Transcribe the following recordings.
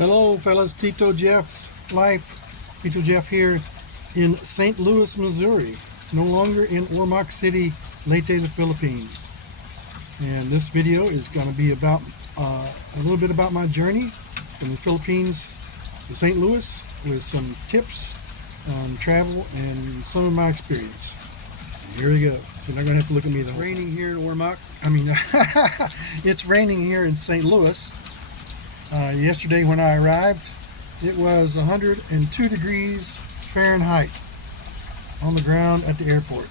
Hello fellas, Tito Jeff's Life. Tito Jeff here in St. Louis, Missouri. No longer in Ormoc City, Leyte, the Philippines. And this video is going to be about a little bit about my journey from the Philippines to St. Louis with some tips on travel and some of my experience. And here we go. You're not going to have to look at me though. It's raining here in Ormoc. It's raining here in St. Louis. Yesterday when I arrived, it was 102 degrees Fahrenheit on the ground at the airport.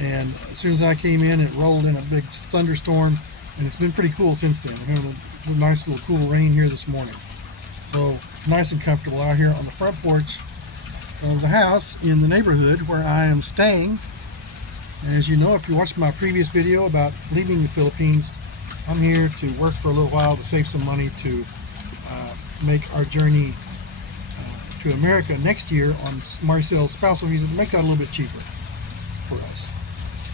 And as soon as I came in, it rolled in a big thunderstorm, and it's been pretty cool since then. We're having a nice little cool rain here this morning. So nice and comfortable out here on the front porch of the house in the neighborhood where I am staying. As you know, if you watched my previous video about leaving the Philippines, I'm here to work for a little while to save some money to make our journey to America next year on Marcel's spousal visa to make that a little bit cheaper for us.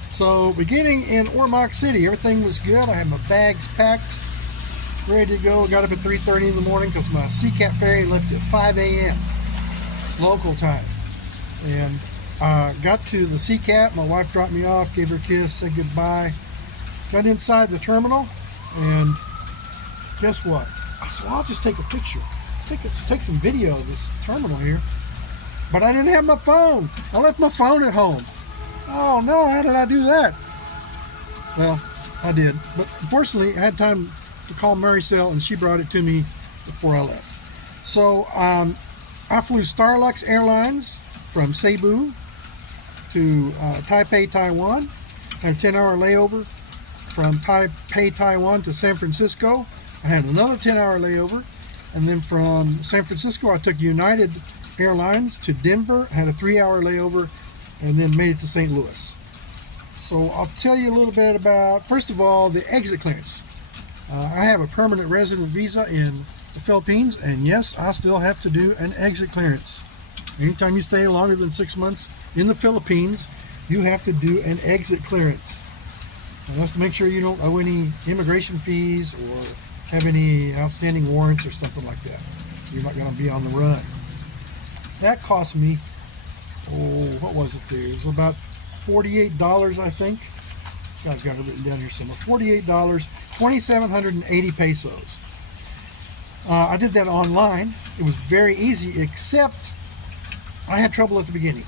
So beginning in Ormoc City, everything was good. I had my bags packed, ready to go. Got up at 3:30 in the morning because my Seacat ferry left at 5 a.m. local time. And got to the Seacat. My wife dropped me off, gave her a kiss, said goodbye. Got inside the terminal, and guess what? I said, well, I'll just take a picture. Take some video of this terminal here. But I didn't have my phone. I left my phone at home. Oh no, how did I do that? Well, I did. But unfortunately, I had time to call Maricel, and she brought it to me before I left. So I flew Starlux Airlines from Cebu to Taipei, Taiwan. I had a 10-hour layover from Taipei, Taiwan to San Francisco. I had another 10-hour layover, and then from San Francisco I took United Airlines to Denver, had a 3-hour layover, and then made it to St. Louis. So I'll tell you a little bit about, first of all, the exit clearance. I have a permanent resident visa in the Philippines, and yes, I still have to do an exit clearance. Anytime you stay longer than 6 months in the Philippines, you have to do an exit clearance. And that's to make sure you don't owe any immigration fees or have any outstanding warrants or something like that. So you're not going to be on the run. That cost me, what was it there? It was about $48, I think. I've got it written down here somewhere. $48, 2,780 pesos. I did that online. It was very easy, except I had trouble at the beginning.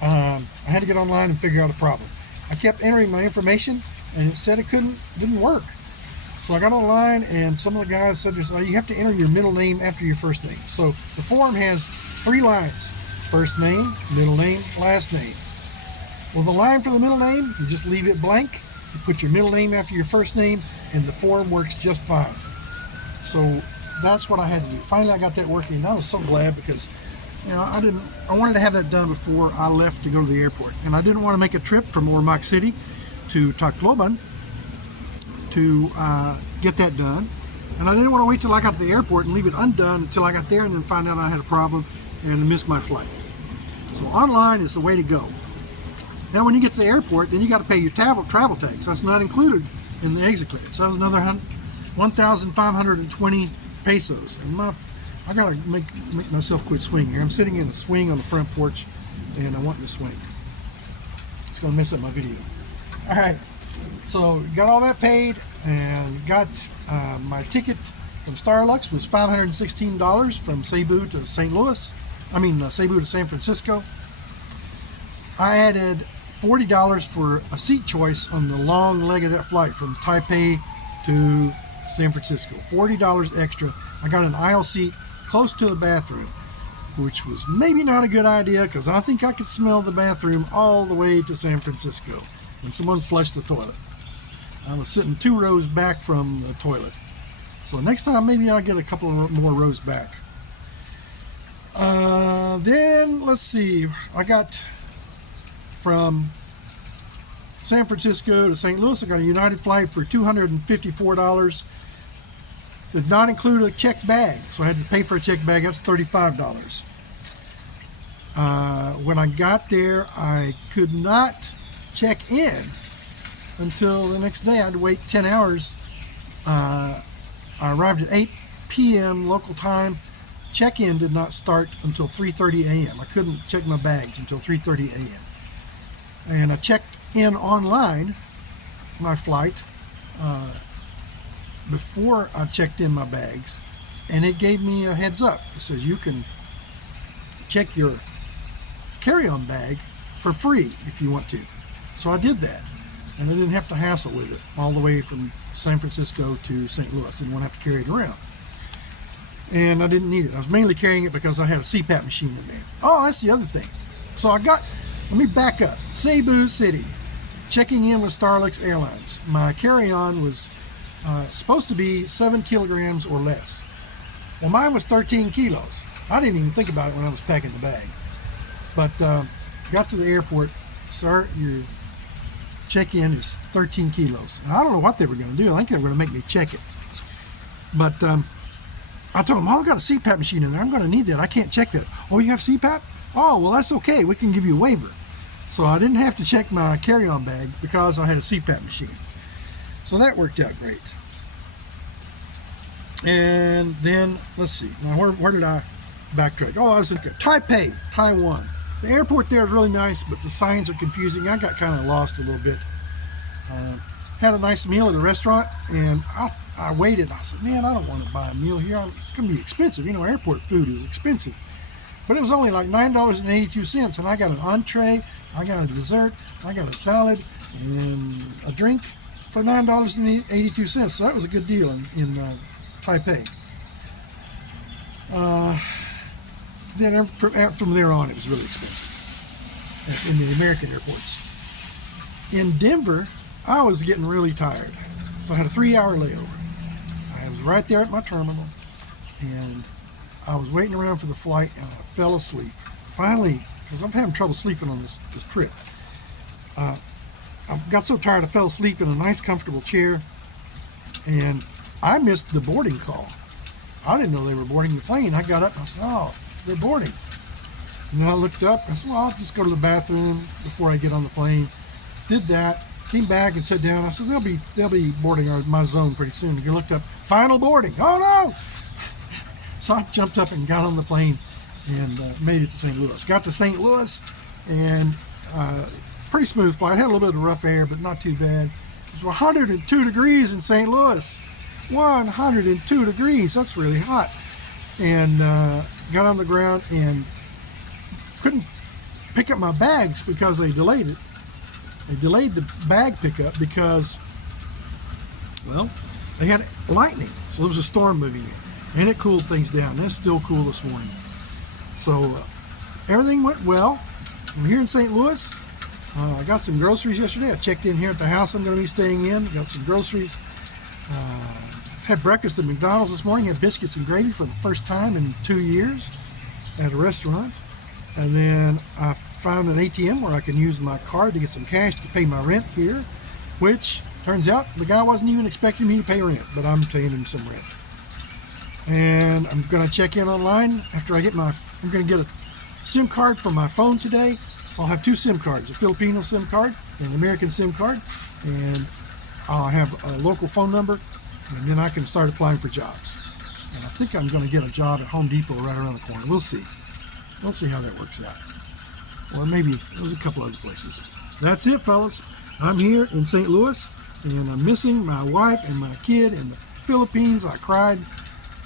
I had to get online and figure out a problem. I kept entering my information, and it said it didn't work. So I got online, and some of the guys said, oh, you have to enter your middle name after your first name. So the form has 3 lines: first name, middle name, last name. Well, the line for the middle name, you just leave it blank. You put your middle name after your first name, and the form works just fine. So that's what I had to do. Finally, I got that working, and I was so glad because, you know, I wanted to have that done before I left to go to the airport, and I didn't want to make a trip from Ormoc City to Tacloban to get that done, and I didn't want to wait till I got to the airport and leave it undone until I got there and then find out I had a problem and miss my flight. So online is the way to go. Now when you get to the airport, then you got to pay your travel tax. That's not included in the exit clearance. So that was another 1,520 pesos. And I gotta make myself quit swinging here. I'm sitting in a swing on the front porch, and I want to swing. It's gonna mess up my video. All right, so got all that paid, and got my ticket from Starlux was $516 from Cebu to St. Louis. Cebu to San Francisco. I added $40 for a seat choice on the long leg of that flight from Taipei to San Francisco. $40 extra. I got an aisle seat close to the bathroom, which was maybe not a good idea because I think I could smell the bathroom all the way to San Francisco when someone flushed the toilet. I was sitting 2 rows back from the toilet. So next time maybe I'll get a couple more rows back. Then let's see, I got from San Francisco to St. Louis, I got a United flight for $254. Did not include a checked bag, so I had to pay for a checked bag. That's $35. When I got there, I could not check in until the next day. I had to wait 10 hours. I arrived at 8 p.m. local time. Check-in did not start until 3:30 a.m. I couldn't check my bags until 3:30 a.m. And I checked in online my flight before I checked in my bags, and it gave me a heads up. It says you can check your carry-on bag for free if you want to. So I did that, and I didn't have to hassle with it all the way from San Francisco to St. Louis. Didn't want to have to carry it around, and I didn't need it. I was mainly carrying it because I had a CPAP machine in there. Oh, that's the other thing. So let me back up. Cebu City, checking in with Starlux Airlines. My carry-on was supposed to be 7 kilograms or less. Well, mine was 13 kilos. I didn't even think about it when I was packing the bag. But got to the airport, sir, your check-in is 13 kilos. And I don't know what they were going to do. I think they were going to make me check it. But I told them, oh, I've got a CPAP machine in there. I'm going to need that. I can't check that. Oh, you have CPAP? Oh, well, that's okay. We can give you a waiver. So I didn't have to check my carry-on bag because I had a CPAP machine. So that worked out great. And then, let's see. Now, where did I backtrack? Oh, I was in Taipei, Taiwan. The airport there is really nice, but the signs are confusing. I got kind of lost a little bit. Had a nice meal at a restaurant, and I waited. I said, man, I don't want to buy a meal here. It's going to be expensive. You know, airport food is expensive. But it was only like $9.82, and I got an entree, I got a dessert, I got a salad, and a drink for $9.82. So that was a good deal in Taipei. Then from there on, it was really expensive in the American airports. In Denver, I was getting really tired, so I had a 3-hour layover. I was right there at my terminal, and I was waiting around for the flight, and I fell asleep. Finally, because I'm having trouble sleeping on this trip, I got so tired I fell asleep in a nice comfortable chair, and I missed the boarding call. I didn't know they were boarding the plane. I got up and I said, oh, they're boarding. And then I looked up and I said, well, I'll just go to the bathroom before I get on the plane. Did that, came back and sat down. I said, they'll be boarding my zone pretty soon. And I looked up, final boarding. Oh no! So I jumped up and got on the plane and made it to St. Louis. Got to St. Louis, and pretty smooth flight. Had a little bit of rough air, but not too bad. It was 102 degrees in St. Louis. 102 degrees. That's really hot. And got on the ground and couldn't pick up my bags because they delayed it. They delayed the bag pickup because, well, they had lightning. So there was a storm moving in. And it cooled things down. And it's still cool this morning. So everything went well. I'm here in St. Louis. I got some groceries yesterday. I checked in here at the house I'm going to be staying in. Got some groceries. Had breakfast at McDonald's this morning. Had biscuits and gravy for the first time in 2 years at a restaurant. And then I found an ATM where I can use my card to get some cash to pay my rent here, which turns out the guy wasn't even expecting me to pay rent, but I'm paying him some rent. And I'm going to check in online after I'm going to get a SIM card for my phone today. So I'll have 2 SIM cards, a Filipino SIM card and an American SIM card. And I'll have a local phone number, and then I can start applying for jobs. And I think I'm going to get a job at Home Depot right around the corner. We'll see. We'll see how that works out. Or maybe there's a couple other places. That's it, fellas. I'm here in St. Louis, and I'm missing my wife and my kid in the Philippines. I cried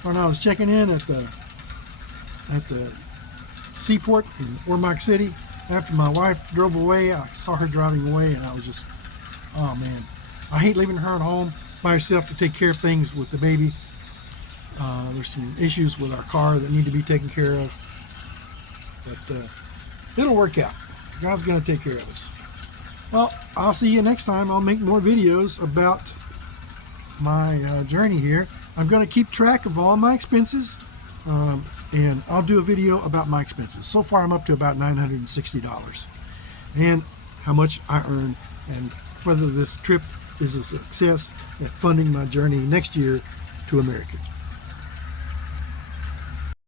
when I was checking in at the seaport in Ormoc City. After my wife drove away, I saw her driving away, and I was just, oh man. I hate leaving her at home by herself to take care of things with the baby. There's some issues with our car that need to be taken care of. But it'll work out. God's going to take care of us. Well, I'll see you next time. I'll make more videos about my journey here. I'm going to keep track of all my expenses, and I'll do a video about my expenses. So far, I'm up to about $960, and how much I earned, and whether this trip is a success at funding my journey next year to America.